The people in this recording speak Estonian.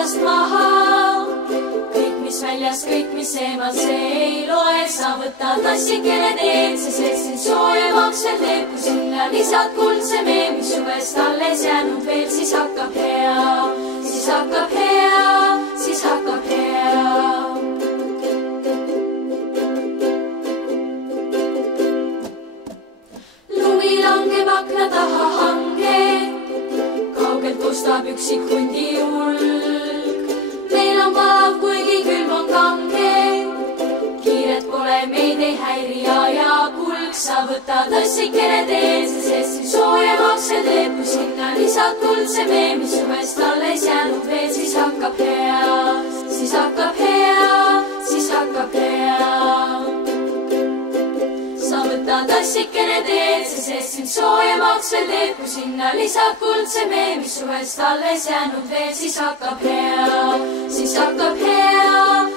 endast maha. Kõik, mis väljas, kõik, mis eemal, see ei loe. Sa võta tassikene teed, see sest sind soojemaks veel teeb. Kui sinna lisad kuldse mee, mis suvest alles jäänud veel, siis hakkab hea, siis hakkab hea, siis hakkab hea. Lumi langeb akna taha hange, kaugelt kostab üksik hundi julg. Meil on palav, kuigi külm on kange, kiiret pole, meid ei häiri ja kulg. Sa võta tassikene teed, see sest siin soojemaks veel teeb. Kui sinna lisad kuldse mee, mis suvest alles jäänud veel, siis hakkab hea, siis hakkab hea, siis hakkab hea. Sa võta tassikene teed, see sest sind soojemaks veel teeb. Kui sinna lisad kuldse mee, mis suvest alles jäänud veel, siis hakkab hea, siis hakkab hea.